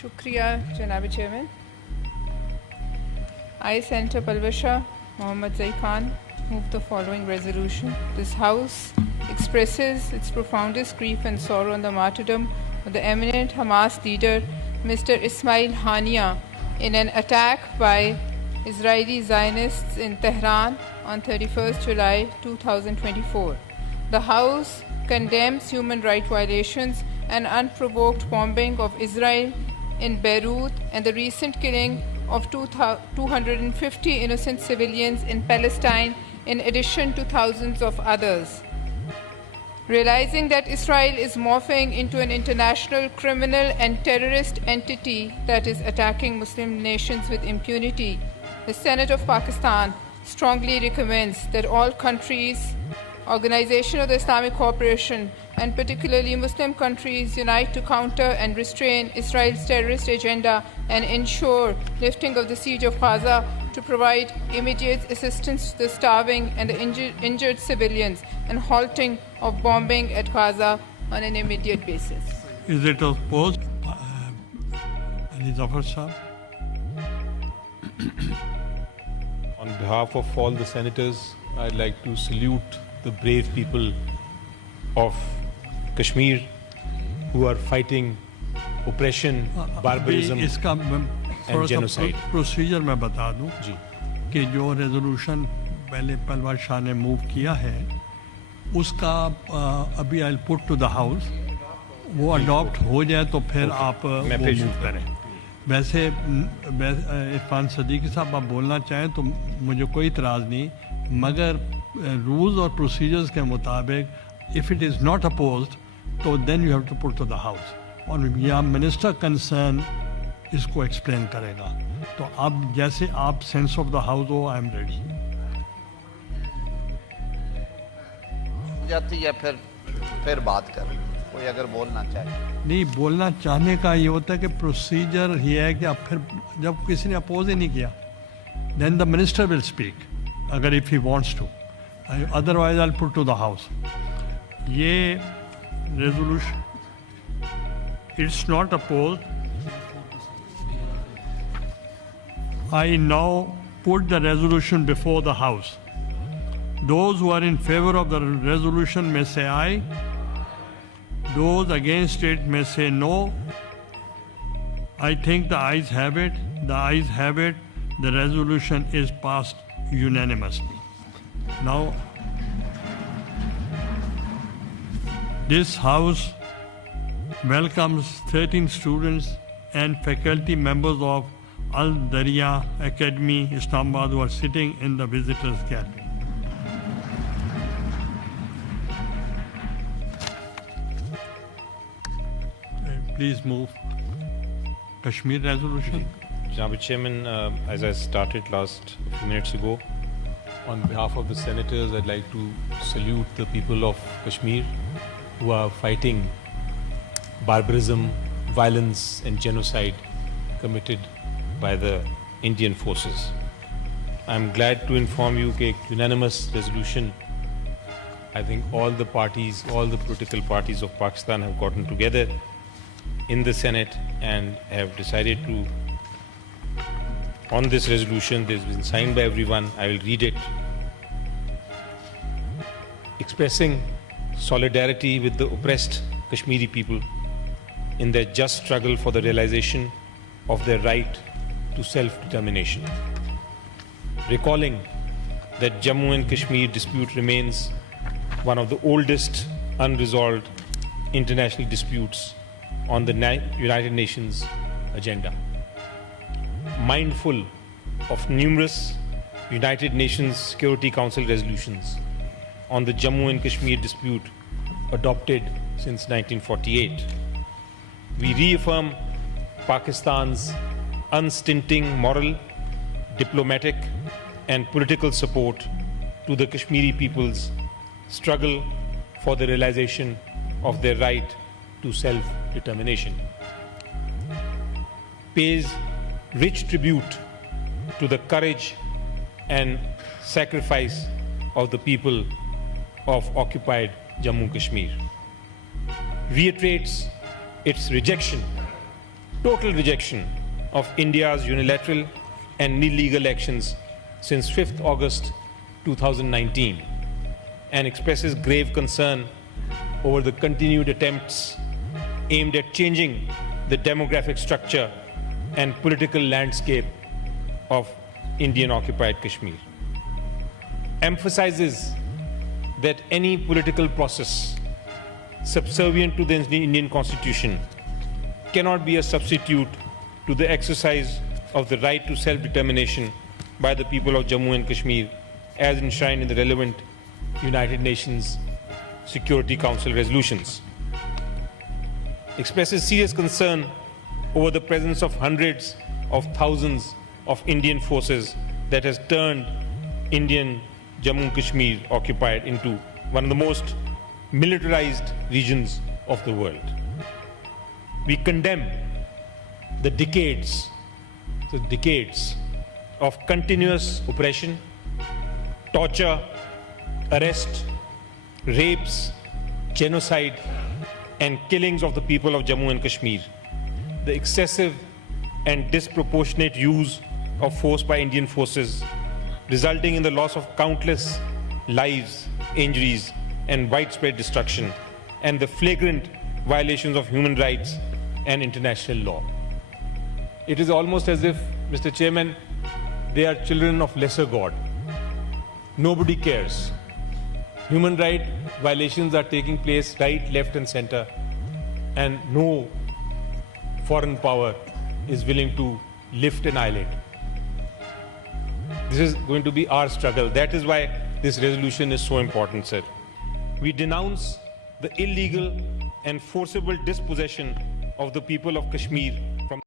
Shukriya, Janabi Chairman. I, Senator Palvasha Mohammad Zai Khan, move the following resolution. This House expresses its profoundest grief and sorrow on the martyrdom of the eminent Hamas leader, Mr. Ismail Haniyeh, in an attack by Israeli Zionists in Tehran on 31st July 2024. The House condemns human rights violations and unprovoked bombing of Israel in Beirut and the recent killing of 250 innocent civilians in Palestine, in addition to thousands of others. Realizing that Israel is morphing into an international criminal and terrorist entity that is attacking Muslim nations with impunity, the Senate of Pakistan strongly recommends that all countries, Organization of the Islamic Cooperation, and particularly Muslim countries unite to counter and restrain Israel's terrorist agenda and ensure lifting of the siege of Gaza, to provide immediate assistance to the starving and the injured civilians, and halting of bombing at Gaza on an immediate basis. Is it opposed? Zafar sir. On behalf of all the senators, I'd like to salute the brave people of Kashmir who are fighting oppression, barbarism and genocide. Procedure मैं बता दूं जी कि जो resolution पहले पलवार शाह ने move किया है उसका अभी I put to the house, वो अडॉप्ट हो जाए तो फिर आप वो मूव करें। वैसे इरफान सदीकी साहब आप बोलना चाहें तो मुझे कोई इतराज़ नहीं, मगर रूल्स और प्रोसीजर्स के मुताबिक if it is not opposed तो then you have to put to the house, और या मिनिस्टर कंसर्न इसको एक्सप्लेन करेगा। तो अब जैसे आप सेंस ऑफ द हाउस हो, आई एम रेडी। जाती है फिर बात कर, कोई अगर बोलना चाहे। नहीं, बोलना चाहने का ये होता है कि प्रोसीजर ये है कि अब फिर जब किसी ने अपोज ही नहीं किया then the minister will speak, अगर if he wants to, otherwise I will put to the house. ये resolution it's not opposed. I now put the resolution before the House. Those who are in favor of the resolution may say aye. Those against it may say no. I think the ayes have it. The ayes have it. The resolution is passed unanimously. Now, this House welcomes 13 students and faculty members of Al Darya Academy, Islamabad, who are sitting in the visitors gallery. Please move. Kashmir resolution. Janabi Chairman, as I started last few minutes ago, on behalf of the senators, I'd like to salute the people of Kashmir who are fighting barbarism, violence and genocide committed by the Indian forces. I'm glad to inform you that unanimous resolution, I think all the parties, all the political parties of Pakistan have gotten together in the Senate and have decided to, on this resolution, this has been signed by everyone, I will read it. Expressing solidarity with the oppressed Kashmiri people in their just struggle for the realization of their right to self-determination. Recalling that Jammu and Kashmir dispute remains one of the oldest unresolved international disputes on the United Nations agenda. Mindful of numerous United Nations Security Council resolutions on the Jammu and Kashmir dispute adopted since 1948, we reaffirm Pakistan's unstinting moral, diplomatic and political support to the Kashmiri people's struggle for the realization of their right to self-determination. Pays rich tribute to the courage and sacrifice of the people of occupied Jammu and Kashmir. Reiterates its rejection total rejection of India's unilateral and illegal actions since 5th August 2019 and expresses grave concern over the continued attempts aimed at changing the demographic structure and political landscape of Indian-occupied Kashmir. Emphasizes that any political process subservient to the Indian Constitution cannot be a substitute to the exercise of the right to self-determination by the people of Jammu and Kashmir as enshrined in the relevant United Nations Security Council resolutions. Expresses serious concern over the presence of hundreds of thousands of Indian forces that has turned Indian Jammu and Kashmir occupied into one of the most militarized regions of the world. We condemn the decades of continuous oppression, torture, arrest, rapes, genocide, and killings of the people of Jammu and Kashmir, the excessive and disproportionate use of force by Indian forces, resulting in the loss of countless lives, injuries, and widespread destruction, and the flagrant violations of human rights and international law. It is almost as if, Mr. Chairman, they are children of lesser God. Nobody cares. Human rights violations are taking place right, left, and center, and no foreign power is willing to lift an eyelid. This is going to be our struggle. That is why this resolution is so important, sir. We denounce the illegal and forcible dispossession of the people of Kashmir